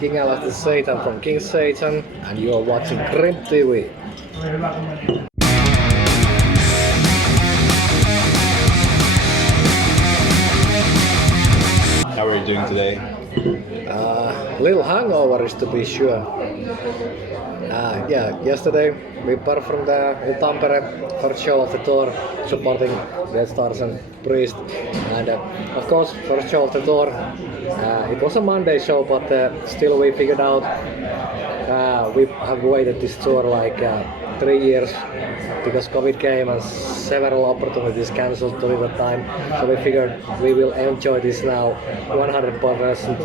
King Aleister Satan from King Satan, and you are watching GRIMM TV. How are you doing today? Little hangoverish to be sure. Yesterday we performed in Tampere first show of the tour, supporting Deathstars and Priest, and of course first show of the tour. It was a Monday show, but still we figured out we have waited this tour like 3 years because COVID came and several opportunities cancelled during that time. So we figured we will enjoy this now 100%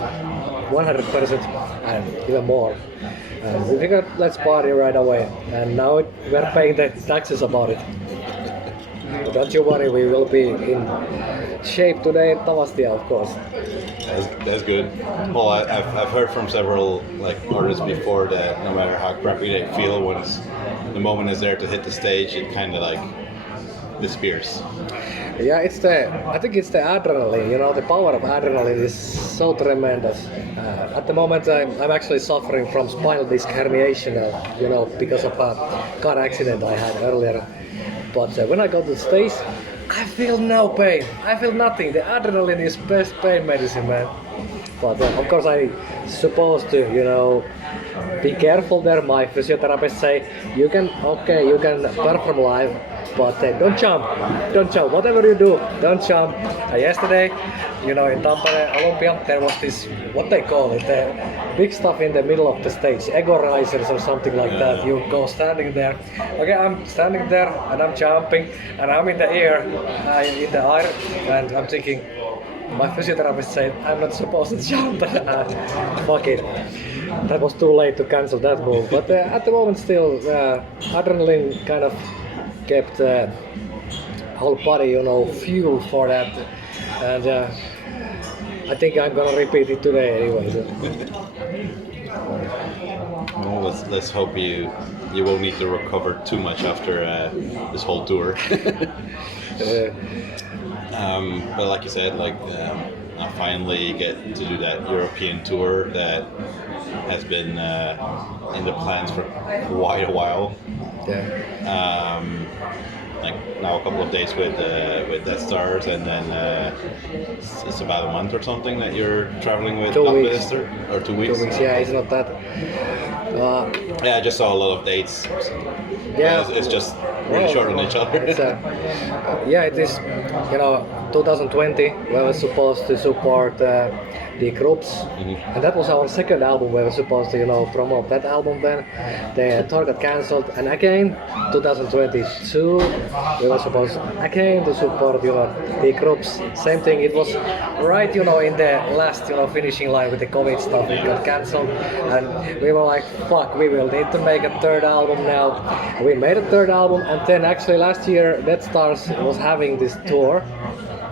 and even more. And we figured let's party right away, and now we're paying the taxes about it. But don't you worry, we will be in shape today in Tavastia, of course. That's good. Well, I've heard from several artists before that no matter how crappy they feel, once the moment is there to hit the stage, it kind of disappears. Yeah, I think it's the adrenaline. You know, the power of adrenaline is so tremendous. At the moment, I'm actually suffering from spinal disc herniation, because of a car accident I had earlier. But when I go to the stage, I feel no pain. I feel nothing. The adrenaline is best pain medicine, man. But of course, I supposed to, be careful there. My physiotherapist say you can perform live, but don't jump. Whatever you do, don't jump. Yesterday, in Tampere Olympia, there was this, what they call it, big stuff in the middle of the stage, ego risers or something like that. You go standing there. Okay, I'm standing there and I'm jumping and I'm in the air, and I'm thinking, my physiotherapist said I'm not supposed to jump. Fuck it. That was too late to cancel that move. But at the moment still, adrenaline kind of kept whole body, fuel for that. And I think I'm gonna repeat it today anyway. So. Well, let's hope you won't need to recover too much after this whole tour. But like you said, I finally get to do that European tour that has been in the plans for quite a while. Yeah. Now a couple of days with Deathstars, and then it's about a month or something that you're traveling with Gothminister, or 2 weeks. 2 weeks, yeah, it's not that. Yeah, I just saw a lot of dates. Yeah, it's just really short on each other. It is. 2020 we were supposed to support the groups, and that was our second album. We were supposed to promote that album. Then the tour got cancelled, and again 2022 we were supposed again to support the groups. Same thing. It was right in the last finishing line with the COVID stuff. It got cancelled, and we were like, fuck, we will need to make a third album now. We made a third album, and then actually last year Deathstars was having this tour,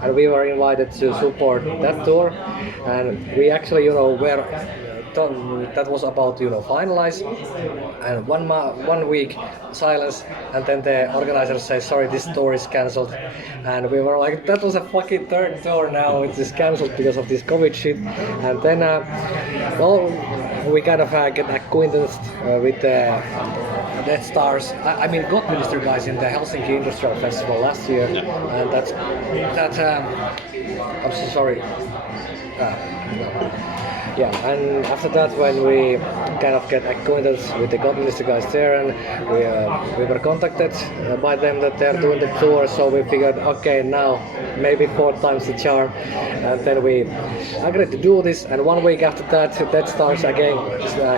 and we were invited to support that tour, and we actually were that was about finalize, and 1 week silence, and then the organizer says sorry, this tour is cancelled, and we were like, that was a fucking third tour now, it is cancelled because of this COVID shit. And then we kind of get acquainted with Deathstars, I mean Gothminister guys in the Helsinki Industrial Festival last year, and that's I'm so sorry. Yeah, and after that, when we kind of get acquainted with the Gothminister guys there, and we were contacted by them that they're doing the tour, so we figured, okay, now maybe 4 times the charm, and then we agreed to do this. And 1 week after that, Deathstars again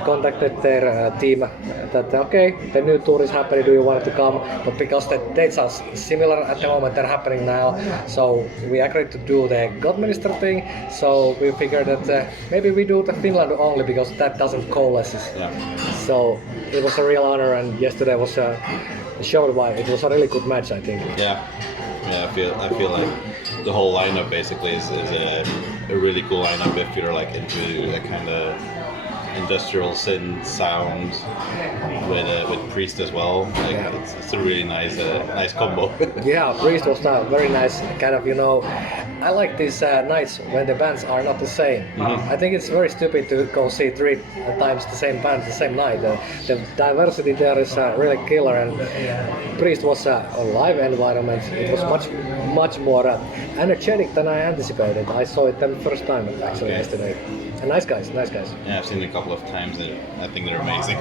contacted their team that okay, the new tour is happening, do you want to come? But because the dates are similar at the moment, they're happening now, so we agreed to do the Gothminister thing. So we figured that maybe we do the Finland only, because that doesn't coalesce. Yeah. So it was a real honor, and yesterday was showed why it was a really good match, I think. Yeah, I feel like the whole lineup basically is a really cool lineup if you're into that kind of industrial synth sound with Priest as well. Like it's a really nice combo. Yeah, Priest was very nice. Kind of, I like these nights when the bands are not the same. I think it's very stupid to go see 3 times the same band the same night. The diversity there is really killer, and Priest was a live environment. It was much more energetic than I anticipated. I saw it the first time actually yesterday. And nice guys. Yeah, I've seen it a couple of times and I think they're amazing.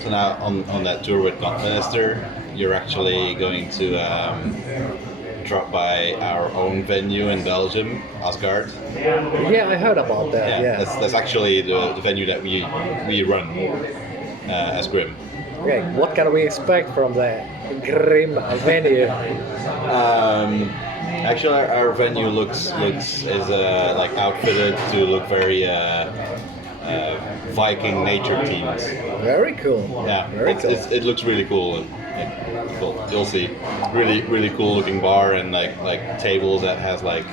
So now on that tour with Gothminister, you're actually going to drop by our own venue in Belgium, Asgard. Yeah, I heard about that. Yeah. That's actually the venue that we run as GRIMM. Okay, what can we expect from the GRIMM venue? Actually, our venue looks is like outfitted to look very Viking nature themed. Very cool. Yeah, very cool. It looks really cool. You'll see, really cool looking bar and like tables that has like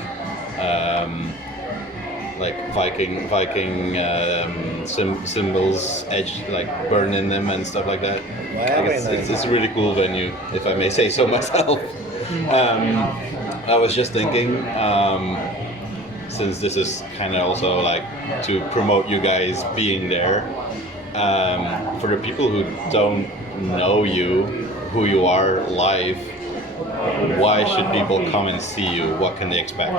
Viking symbols edged like burned in them and stuff like that. It's a really cool venue, if I may say so myself. I was just thinking, since this is kind of also like to promote you guys being there, for the people who don't know you, who you are live, why should people come and see you? What can they expect?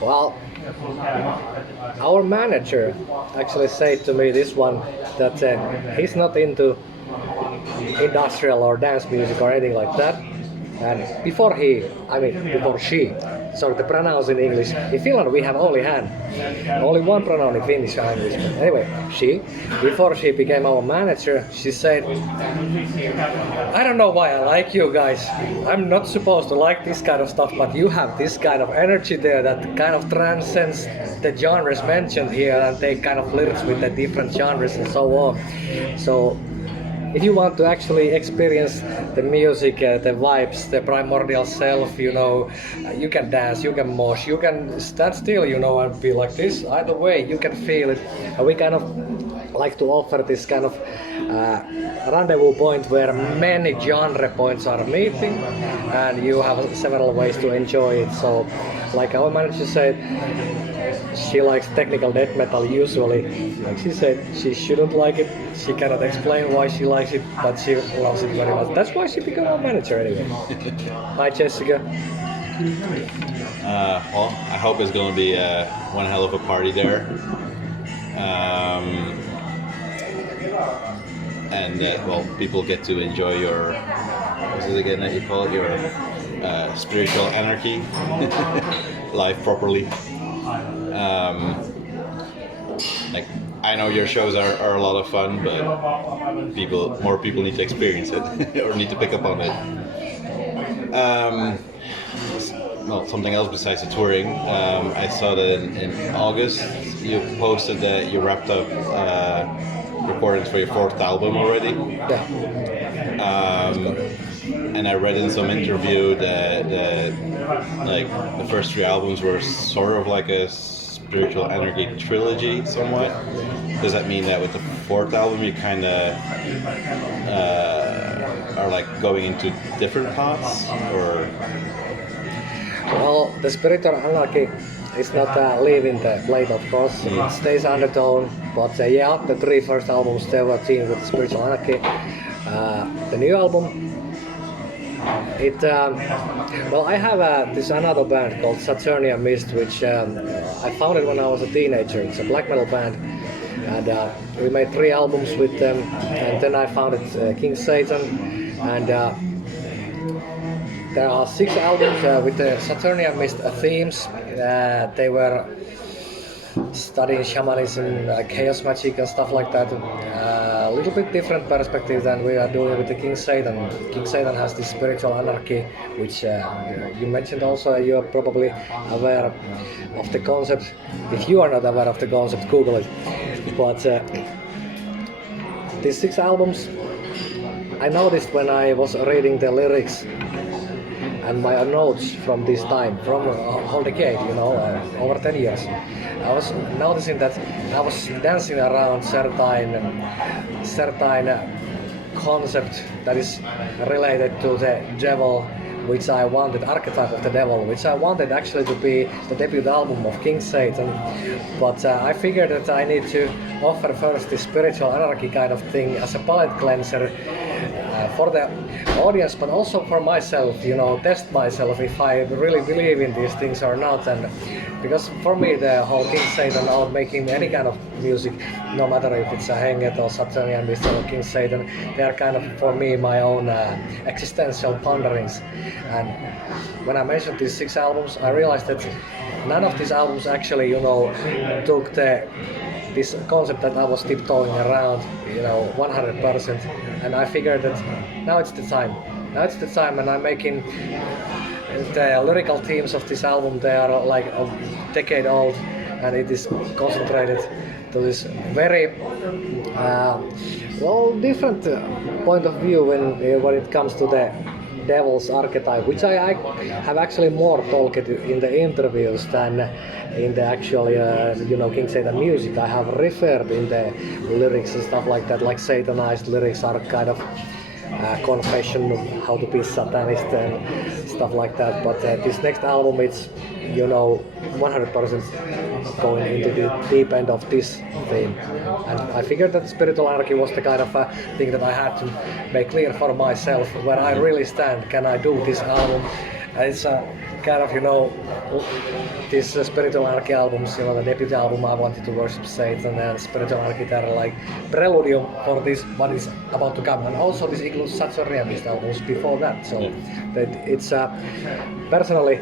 Well, our manager actually said to me this one that he's not into industrial or dance music or anything like that. And before she, sorry to pronounce in English, in Finland we have only one pronoun in Finnish and English. But anyway, before she became our manager, she said, I don't know why I like you guys. I'm not supposed to like this kind of stuff, but you have this kind of energy there that kind of transcends the genres mentioned here and take kind of lyrics with the different genres and so on. So if you want to actually experience the music, the vibes, the primordial self, you can dance, you can mosh, you can stand still, and be like this. Either way, you can feel it. And we kind of like to offer this kind of rendezvous point where many genre points are meeting, and you have several ways to enjoy it. So, like our manager said, she likes technical death metal usually. Like she said, she shouldn't like it. She cannot explain why she likes it, but she loves it very much. That's why she became our manager anyway. Hi, Jessica. Well, I hope it's going to be one hell of a party there. And people get to enjoy your, what's it again that you call it, your spiritual anarchy live properly. Like I know your shows are a lot of fun, but more people need to experience it or need to pick up on it. Something else besides the touring. I saw that in August you posted that you wrapped up recordings for your 4th album already. Yeah. And I read in some interview that like the first 3 albums were sort of like a spiritual anarchy trilogy somewhat. Does that mean that with the 4th album you kind of are like going into different paths, or? Well, the spiritual anarchy is not leaving the blade, of course. It stays undertone, but the 3 first albums they were themed with spiritual anarchy. The new album, I have this another band called Saturnian Mist, which I founded when I was a teenager. It's a black metal band, and we made 3 albums with them, and then I founded King Satan, and there are 6 albums with the Saturnian Mist themes. They were studying shamanism, chaos magic and stuff like that. A little bit different perspective than we are doing with the King Satan. King Satan has this spiritual anarchy, which you mentioned also. You are probably aware of the concept. If you are not aware of the concept, Google it. But these 6 albums, I noticed when I was reading the lyrics, and my notes from this time, from a whole decade, over 10 years. I was noticing that I was dancing around certain concept that is related to the devil, which I wanted, archetype of the devil, which I wanted actually to be the debut album of King Satan. But I figured that I need to offer first the spiritual anarchy kind of thing as a palate cleanser for the audience, but also for myself, test myself if I really believe in these things or not. And because for me, the whole King Satan, or making any kind of music, no matter if it's a Henget or Saturnian Beast or King Satan, they are kind of, for me, my own existential ponderings. And when I mentioned these 6 albums, I realized that none of these albums actually, took this concept that I was tiptoeing around, 100%. And I figured that now it's the time. Now it's the time, and I'm making the lyrical themes of this album. They are like a decade old, and it is concentrated to this very different point of view when it comes to the devil's archetype, which I have actually more talked in the interviews than in the actual King Satan music. I have referred in the lyrics and stuff like that, like Satanized lyrics are kind of confession of how to be Satanist and stuff like that. But this next album, it's 100% going into the deep end of this theme. And I figured that spiritual anarchy was the kind of thing that I had to make clear for myself where I really stand. Can I do this album? And it's kind of these spiritual anarchy albums, the debut album, I wanted to worship Satan, and spiritual anarchy, they're like preludium for this what is about to come. And also this includes Saturnian Beast albums before that, so it's personally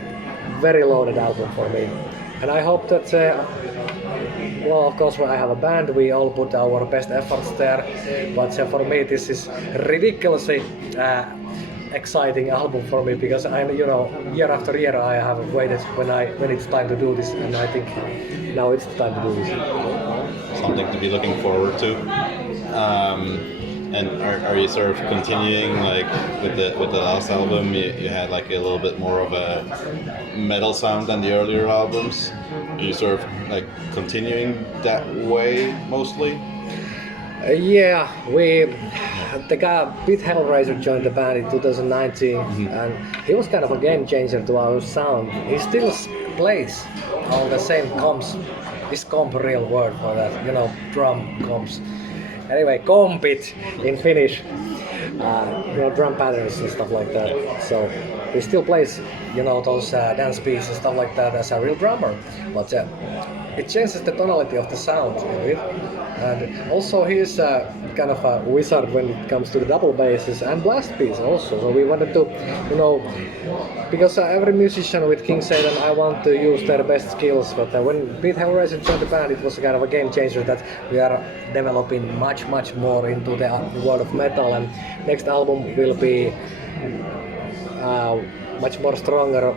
very loaded album for me. And I hope that of course, when I have a band, we all put our best efforts there, but for me this is ridiculously exciting album for me, because year after year I have waited when it's time to do this, and I think now it's time to do this. Something to be looking forward to. And are you sort of continuing like with the last album? You had like a little bit more of a metal sound than the earlier albums. Are you sort of like continuing that way mostly? Yeah, the guy Pete Hellraiser joined the band in 2019, and he was kind of a game changer to our sound. He still plays all the same comps. Is comp a real word for that? Drum comps. Anyway, kompit in Finnish. Drum patterns and stuff like that. So he still plays, those dance beats and stuff like that as a real drummer. But it changes the tonality of the sound a bit. And also he's kind of a wizard when it comes to the double basses and blast beats also. So we wanted to, because every musician with King Satan, I want to use their best skills. But when Pete Hellraiser joined the band, it was kind of a game changer that we are developing much more into the world of metal. And next album will be much more stronger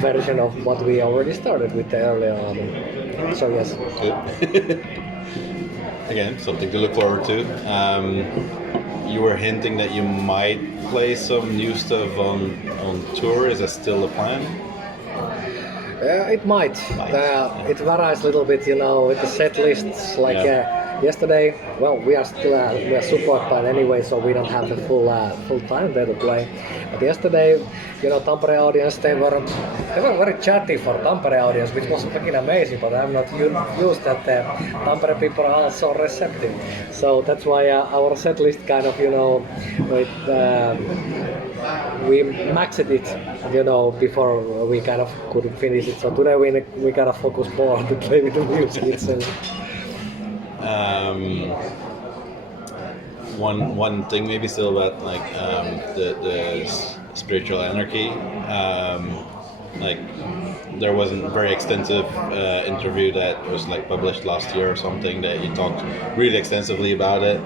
version of what we already started with the earlier album. So yes. Good. Again, something to look forward to. You were hinting that you might play some new stuff on tour. Is that still the plan? It might. It varies a little bit, with the set lists. Like yesterday, we are still we are support band anyway, so we don't have the full time there to play. But yesterday, Tampere audience, they were very chatty for Tampere audience, which was fucking amazing. But I'm not used that Tampere people are so receptive. So that's why our set list kind of, we maxed it, before we kind of could finish it. So today we kind of focus more to play with the music itself. One thing maybe still about like the spiritual anarchy, like there wasn't very extensive interview that was like published last year or something that you talked really extensively about it.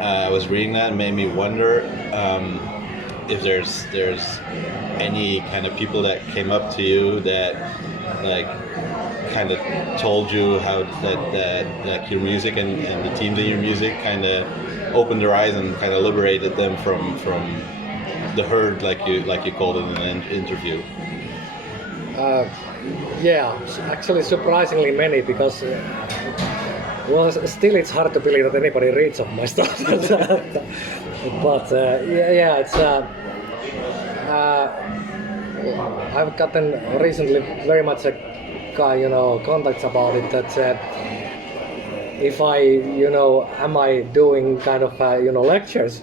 I was reading that and made me wonder if there's any kind of people that came up to you that like kind of told you how that your music and the teams in your music kind of opened their eyes and kind of liberated them from the herd, like you called it in an interview? Yeah, actually surprisingly many, because well, still it's hard to believe that anybody reads of my stuff. But yeah, it's I've gotten recently very much contacts about it, that if I am I doing kind of lectures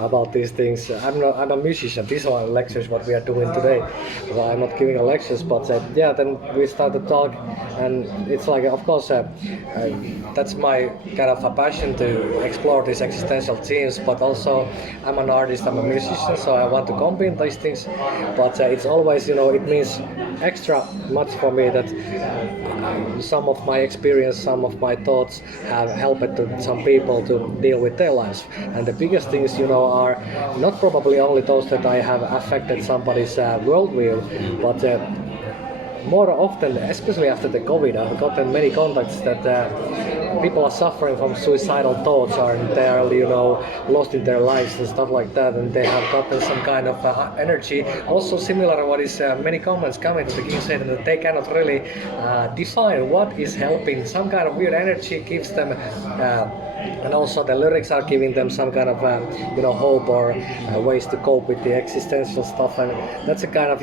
about these things. I'm a musician. These are lectures what we are doing today. Well, I'm not giving a lectures, but yeah, then we start to talk, and it's like, of course, that's my kind of a passion to explore these existential themes. But also, I'm an artist. I'm a musician, so I want to combine these things. But it's always, it means extra much for me that some of my experience, some of my thoughts have helped to some people to deal with their lives. And the biggest things, are not probably only those that I have affected somebody's worldview, but more often, especially after the COVID, I've gotten many contacts that people are suffering from suicidal thoughts, or they are, lost in their lives and stuff like that, and they have gotten some kind of energy. Also similar, what is many comments coming to the King Satan, that they cannot really define what is helping. Some kind of weird energy gives them. And also the lyrics are giving them some kind of hope or ways to cope with the existential stuff, and that's a kind of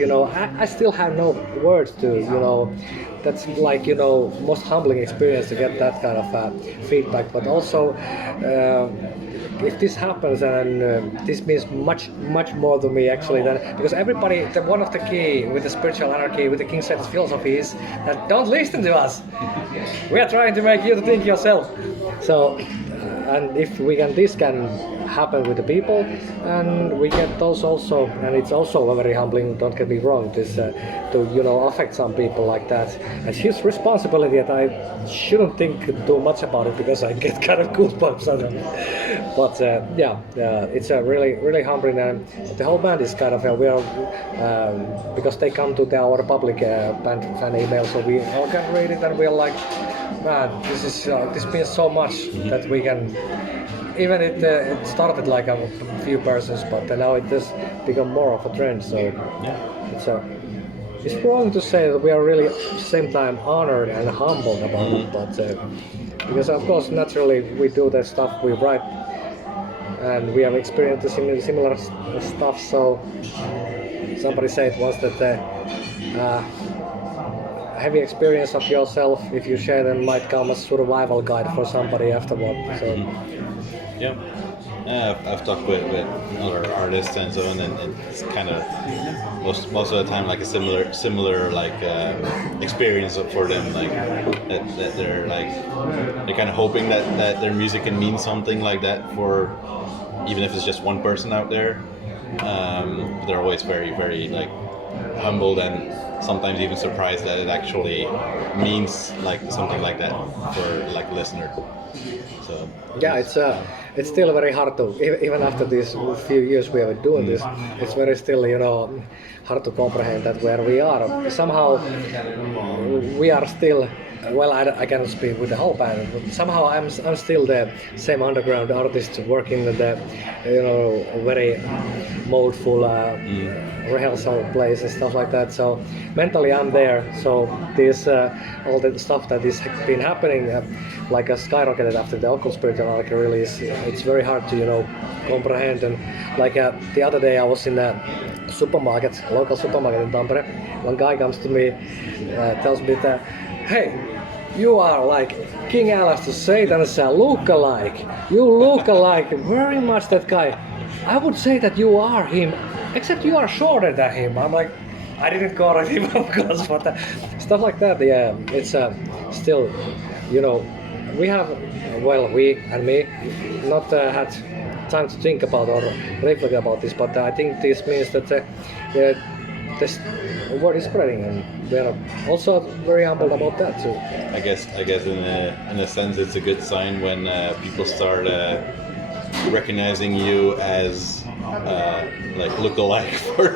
I still have no words to that's like most humbling experience to get that kind of feedback. But also if this happens, and this means much more to me actually, than because everybody, one of the key with the spiritual anarchy, with the King Satan's philosophy, is that don't listen to us. We are trying to make you to think yourself. So and if this can happen with the people, and we get those also, and it's also very humbling, don't get me wrong, this to affect some people like that. It's his responsibility, that I shouldn't think too much about it, because I get kind of goosebumps on it. But yeah, it's a really humbling, and the whole band is kind of we are because they come to our public band fan email, so we all can read it, and we're like, man, this means so much that we can. Even it started like a few persons, but now it has become more of a trend. So yeah, it's wrong to say that we are really at the same time honored and humbled about it, but because of course naturally we do the stuff we write, and we have experienced the similar stuff. So somebody said once that heavy experience of yourself, if you share them, might come as survival guide for somebody afterward. So yeah, I've talked with other artists and so on, and it's kind of most of the time like a similar like experience for them, like that they're kind of hoping that their music can mean something like that, for even if it's just one person out there. They're always very like humbled, and sometimes even surprised that it actually means like something like that for like a listener. So yeah, it's still very hard to, even after these few years we have been doing this, it's very still hard to comprehend that where we are. Somehow we are still, well, I cannot speak with the whole band, but somehow I'm still the same underground artist working in the very modeful rehearsal place and stuff like that. So mentally I'm there. So this all the stuff that is been happening like a skyrocketed after the Occult Spiritual Anarchy release, it's very hard to comprehend. And like the other day I was in a local supermarket in Tampere. One guy comes to me, tells me that, hey, you are like King Aleister Satan's lookalike. You look like very much that guy. I would say that you are him, except you are shorter than him. I'm like, I didn't correct him, of course, but stuff like that. Yeah, it's still, we have, well, we and me, not had time to think about or reflect about this, but I think this means that this word is spreading, and we are also very humbled about that too. I guess in a sense it's a good sign when people start recognizing you as like look-alike for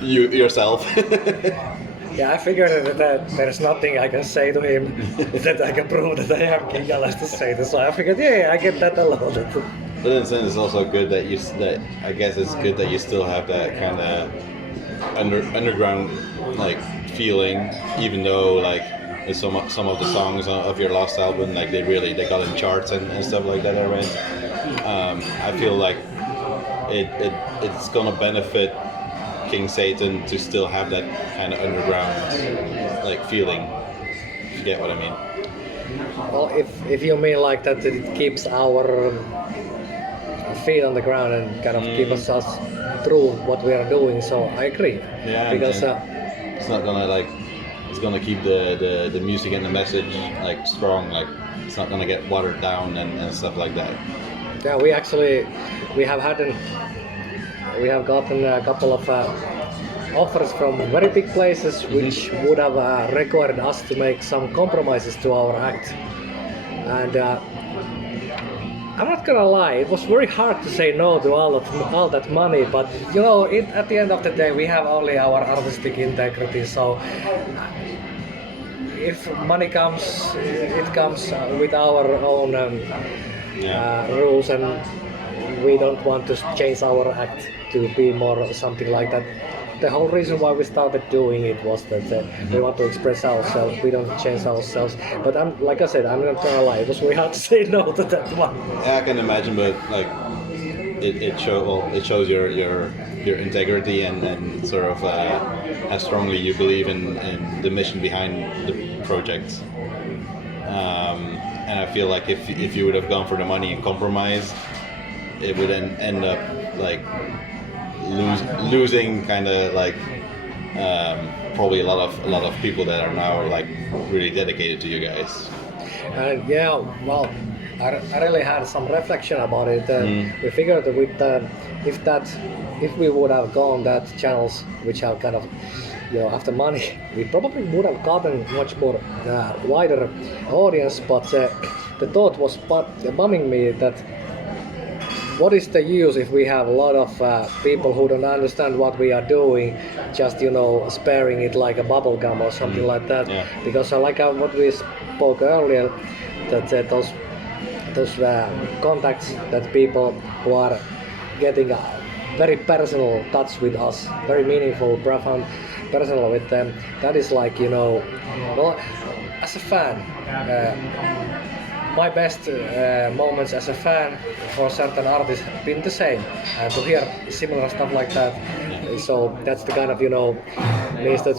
you yourself. Yeah, I figured that there's nothing I can say to him that I can prove that I am King Aleister Satan. So I figured, yeah, I get that a lot. But in a sense, it's also good that that I guess it's good that you still have that kind of underground like feeling, even though like some of the songs of your last album, like they got in charts and stuff like that already. I feel like it's gonna benefit King Satan to still have that kind of underground like feeling. If you get what I mean. Well, if you mean like that, it keeps our feet on the ground and kind of keeps us through what we are doing. So I agree. Yeah, because it's not gonna like it's gonna keep the music and the message like strong. Like it's not gonna get watered down and stuff like that. yeah, we have gotten a couple of offers from very big places which would have required us to make some compromises to our act. And I'm not gonna lie, it was very hard to say no to all that money, but you know, at the end of the day, we have only our artistic integrity. So if money comes, it comes with our own rules, and we don't want to change our act to be more something like that. The whole reason why we started doing it was that we want to express ourselves. We don't change ourselves. But like I said, I'm not gonna lie. It was really hard to say no to that one. Yeah, I can imagine, but like it shows your integrity and sort of how strongly you believe in the mission behind the project. And I feel like if you would have gone for the money and compromised, it would end up like losing kind of like probably a lot of people that are now like really dedicated to you guys. And yeah, well, I really had some reflection about it. We figured that with if we would have gone that channels which have kind of, you know, after money, we probably would have gotten much more wider audience. But the thought was bumming me that what is the use if we have a lot of people who don't understand what we are doing, just, you know, sparing it like a bubble gum or something like that? Yeah. Because like what we spoke earlier, that those contacts that people who are getting a very personal touch with us, very meaningful, profound, personal with them, that is like, you know, well, as a fan, my best moments as a fan for certain artists have been the same, to hear similar stuff like that. So that's the kind of, you know, means that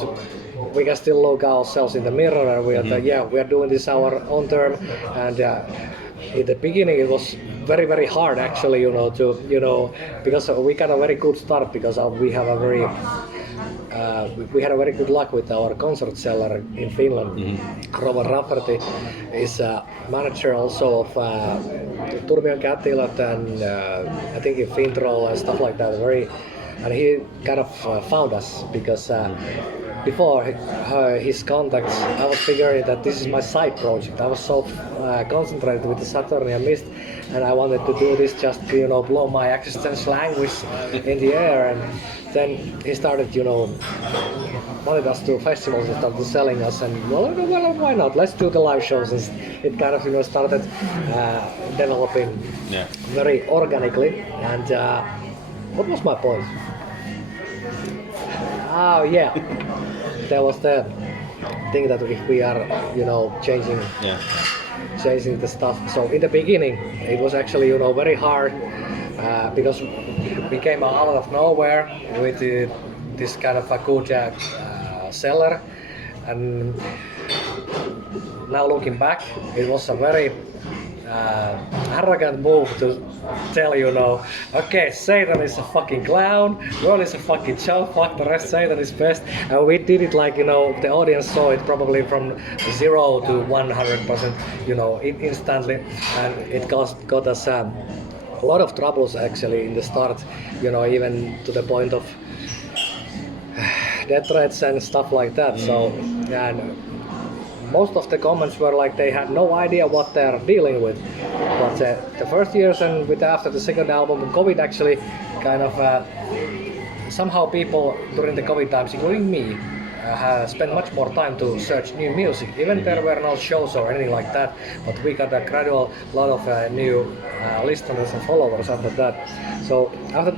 we can still look ourselves in the mirror and we are we are doing this our own term. And in the beginning it was very, very hard actually, you know, to, you know, because we got a very good start because we have a very we had a very good luck with our concert seller in Finland. Robert Rafferty is a manager also of Turmion Kätilöt and I think in Fintroll and stuff like that. And he kind of found us because before his contacts, I was figuring that this is my side project. I was so concentrated with the Saturnian Mist, and I wanted to do this just to, you know, blow my existential anguish in the air. And then he started, you know, wanted us to festivals and started selling us, and well, why not? Let's do the live shows. And it kind of, you know, started developing very organically. And what was my point? Oh yeah, there was the thing that if we are, you know, changing the stuff. So in the beginning, it was actually, you know, very hard because we came out of nowhere with this kind of a good seller, and now looking back, it was a very arrogant move to tell, you know, okay, Satan is a fucking clown, Ron is a fucking joke, fuck the rest, Satan is best. And we did it like, you know, the audience saw it probably from 0 to 100%, you know, instantly. And it got us a lot of troubles actually in the start, you know, even to the point of death threats and stuff like that. So, and most of the comments were like they had no idea what they're dealing with. But the first years and after the second album, COVID actually kind of somehow people during the COVID times, including me, spent much more time to search new music. Even there were no shows or anything like that, but we got a gradual lot of new listeners and followers after that. So after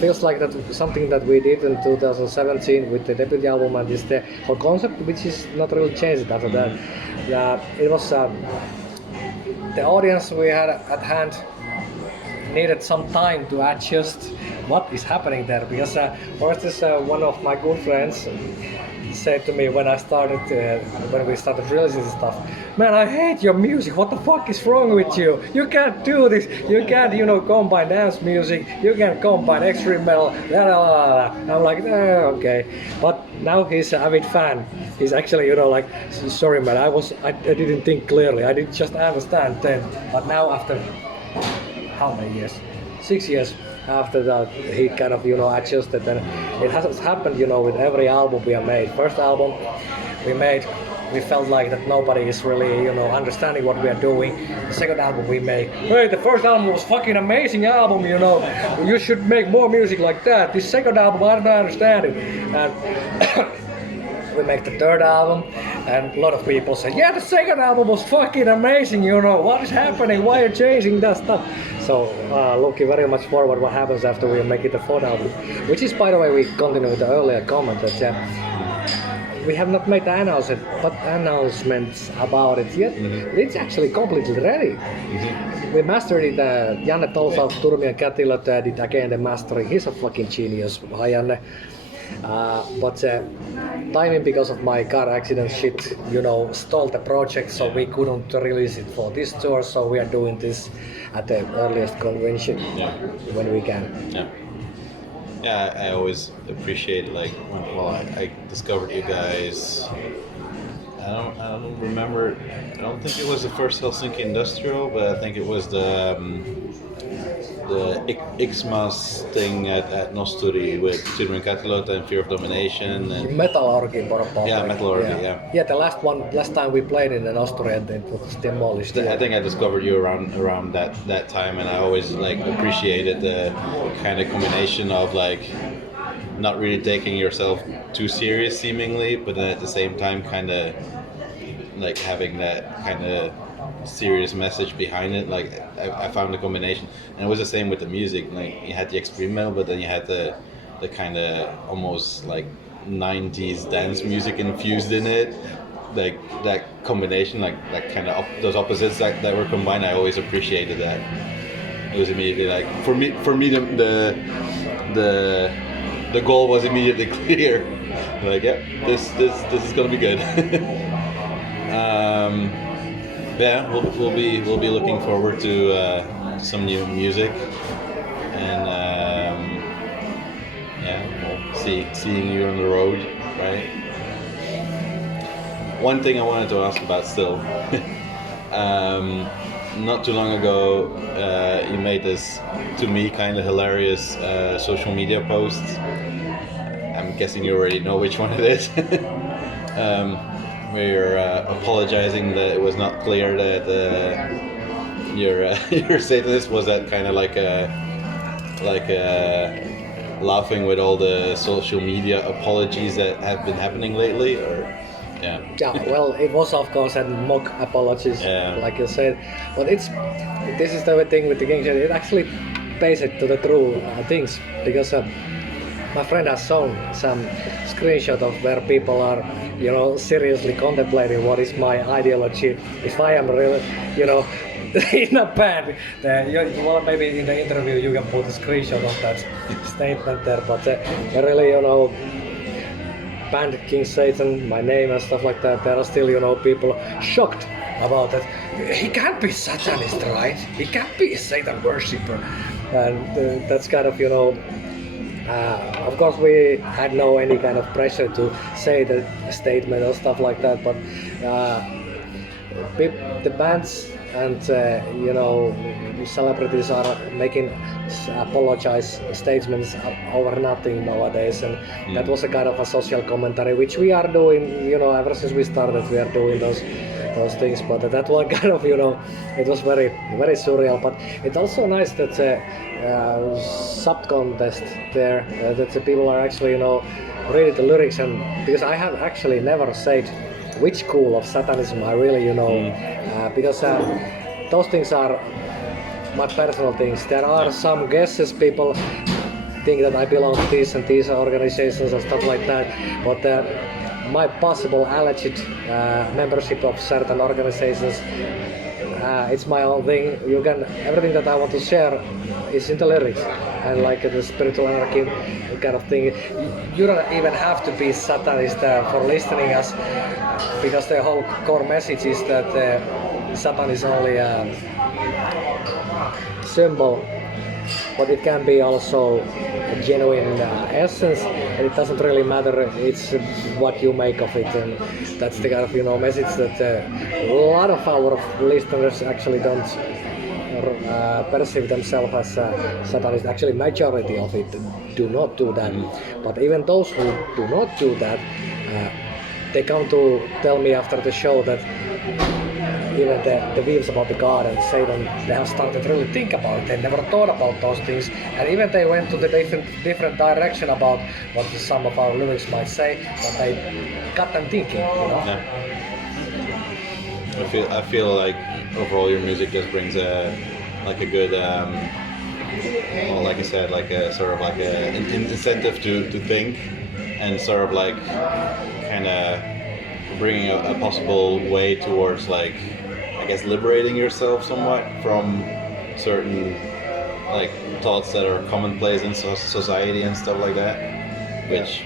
feels like that something that we did in 2017 with the debut album, and is the whole concept, which is not really changed after that. It was the audience we had at hand needed some time to adjust what is happening there, because for instance, one of my good friends said to me when we started releasing this stuff, "Man, I hate your music. What the fuck is wrong with you? You can't do this. You can't, combine dance music. You can't combine extreme metal." Blah, blah, blah. I'm like, okay. But now he's an avid fan. He's actually, like, sorry man, I didn't think clearly. I didn't just understand then. But now after how many years? 6 years. After that, he kind of, adjusted, and it has happened, with every album we have made. First album we made, we felt like that nobody is really, understanding what we are doing. The second album we made, hey, the first album was fucking amazing album, you should make more music like that. This second album, I don't understand it. And we make the third album, and a lot of people say, yeah, the second album was fucking amazing, what is happening, why are you changing that stuff? So looking very much forward what happens after we make it the fourth album, which is, by the way, we continue with the earlier comment that we have not made the announcements about it yet. Mm-hmm. It's actually completely ready. Mm-hmm. We mastered it. Janne Tolsa, Turmi and Kätilöt did again the mastering. He's a fucking genius. Hi Janne. But timing, because of my car accident shit, stalled the project, so we couldn't release it for this tour, so we are doing this at the earliest convention when we can. Yeah, I always appreciate, like, I discovered you guys. I don't remember. I don't think it was the first Helsinki Industrial, but I think it was the Xmas thing at Nosturi with Turmi and Kätilöt and Fear of Domination. And Metallurgy. Metallurgy. Yeah, the last time we played in the Nosturi, and it was demolished. I think I discovered you around that time, and I always appreciated the kind of combination of not really taking yourself too serious seemingly, but then at the same time kind of having that kind of serious message behind it. I found the combination, and it was the same with the music. You had the extreme metal, but then you had the kind of almost 90s dance music infused in it. That combination, kind of those opposites that were combined. I always appreciated that. It was immediately for me the goal was immediately clear. This is gonna be good. Yeah, we'll be looking forward to some new music, and seeing you on the road, right? One thing I wanted to ask about still. Not too long ago, you made this, to me, kind of hilarious social media post. I'm guessing you already know which one it is. Where you're apologizing that it was not clear that your Satanist. Was that kind of laughing with all the social media apologies that have been happening lately, or? Yeah, well, it was of course a mock apologies, like you said, but this is the thing with the King Aleister. It actually pays it to the true things, because my friend has shown some screenshot of where people are, seriously contemplating what is my ideology. If I am really, in a band, maybe in the interview you can put a screenshot of that statement there. But really, band King Satan, my name and stuff like that, there are still, people shocked about that. He can't be Satanist, right? He can't be a Satan worshipper. And that's kind of, of course we had no any kind of pressure to say the statement or stuff like that, but the bands and celebrities are making apologize statements over nothing nowadays, and that was a kind of a social commentary which we are doing, ever since we started. We are doing those those things. But that one kind of, it was very surreal. But it's also nice that the sub contest there, that the people are actually, reading the lyrics, and because I have actually never said which school of Satanism I really, because those things are my personal things. There are some guesses, people think that I belong to these and these organizations and stuff like that, but my possible alleged membership of certain organizations, it's my own thing. Everything that I want to share is in the lyrics, and like the spiritual anarchy kind of thing. You don't even have to be Satanist for listening us, because the whole core message is that Satan is only a symbol, but it can be also a genuine essence, and it doesn't really matter. It's what you make of it, and that's the kind of message that a lot of our listeners actually don't perceive themselves as Satanists. Actually, majority of it do not do that. But even those who do not do that, they come to tell me after the show that even the views about the God and Satan, they have started to really think about it. They never thought about those things, and even they went to the different direction about what some of our lyrics might say, but they got them thinking, Yeah. I feel like overall your music just brings a good, well, like I said, like a sort of like an incentive to think, and sort of like kind of bringing a possible way towards, like, I guess, liberating yourself somewhat from certain like thoughts that are commonplace in society and stuff like that, which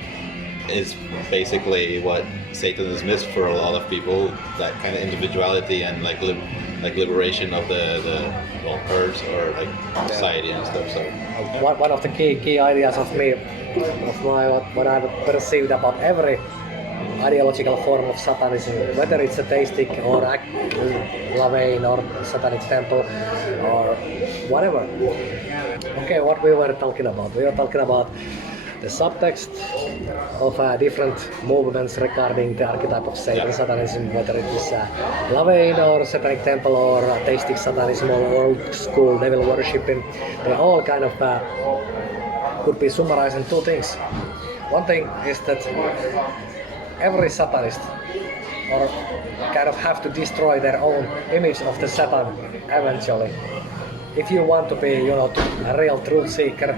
is basically what Satanism is for a lot of people, that kind of individuality and like liberation of the urge or like society and stuff. So one of the key ideas of what I've perceived about every ideological form of Satanism, whether it's a theistic or Lavain or Satanic temple or whatever. Okay, what we were talking about? We were talking about the subtext of different movements regarding the archetype of Satan, Satanism, whether it is Lavain or Satanic temple or theistic Satanism or old school devil worshipping. They all kind of could be summarized in two things. One thing is that every Satanist or kind of have to destroy their own image of the Satan eventually. If you want to be, a real truth seeker,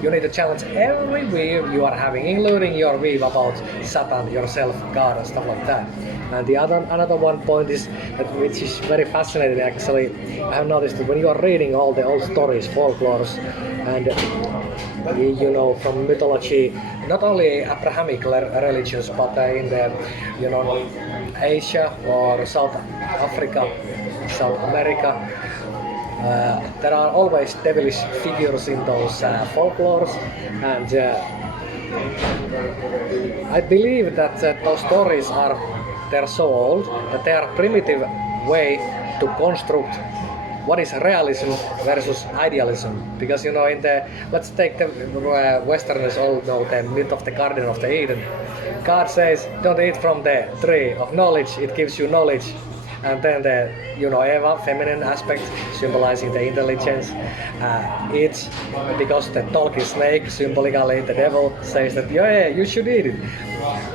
you need to challenge every view you are having, including your view about Satan, yourself, God, and stuff like that. And the another one point is that, which is very fascinating actually. I have noticed that when you are reading all the old stories, folklores, and from mythology, not only Abrahamic religions, but in the Asia or South Africa, South America, there are always devilish figures in those folklores, and I believe that those stories they're so old that they are a primitive way to construct what is realism versus idealism. Because let's take the Westerners all know the myth of the Garden of the Eden. God says, don't eat from the tree of knowledge, it gives you knowledge. And then the Eva, feminine aspect, symbolizing the intelligence, eats because the talking snake, symbolically the devil, says that yeah, you should eat it.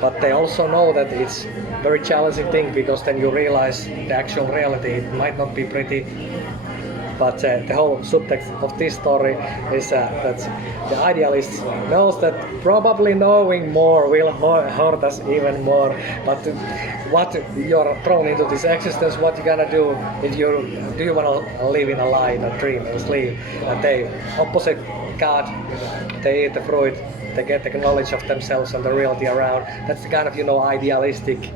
But they also know that it's a very challenging thing, because then you realize the actual reality, it might not be pretty. But the whole subtext of this story is that the idealist knows that probably knowing more will hurt us even more. But what you're thrown into this existence, what you're gonna do if do you wanna live in a lie, in a dream, and sleep? And they opposite God, they eat the fruit, they get the knowledge of themselves and the reality around. That's the kind of idealistic.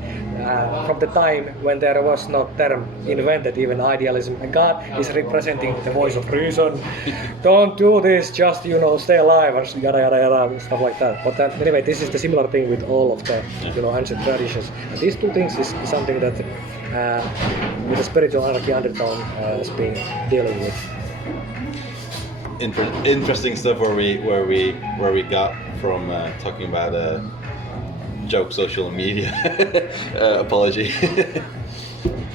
From the time when there was no term invented, even idealism, and God is representing the voice of reason. Don't do this, just stay alive, or yada yada yada, stuff like that. But anyway, this is the similar thing with all of the ancient traditions. And these two things is something that with the spiritual anarchy undertone has been dealing with. Interesting stuff where we got from talking about joke social media. Apology.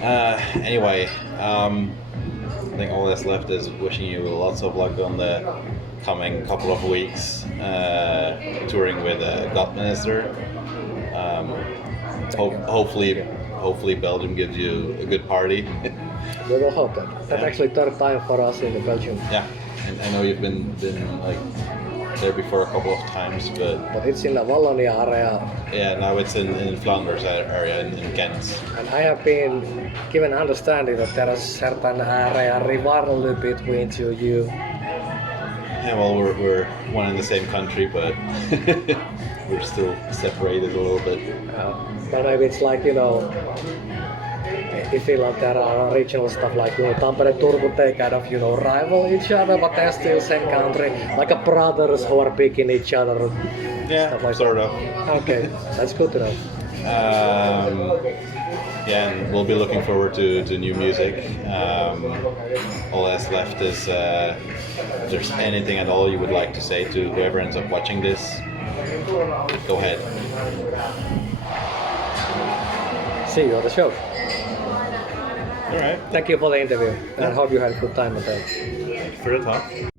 Anyway, I think all that's left is wishing you lots of luck on the coming couple of weeks touring with Gothminister. Hopefully Belgium gives you a good party. We will hope that. That's actually third time for us in Belgium. Yeah, and I know you've been like there before a couple of times, but it's in the Wallonia area. Yeah, now it's in Flanders area in Ghent. And I have been given understanding that there is certain area rivalry between you. Yeah, well, we're one in the same country, but we're still separated a little bit. But maybe it's like, you know, in Finland there are regional stuff like, you know, Tampere, Turku, they kind of, you know, rival each other, but they're still same country, like a brothers who are picking each other. Yeah, like sort that. of. Okay, that's good to know. Yeah, and we'll be looking forward to new music. All that's left is if there's anything at all you would like to say to whoever ends up watching this, go ahead. See you on the show. All right. Thank you for the interview, and I hope you had a good time with that. Thank you for the talk.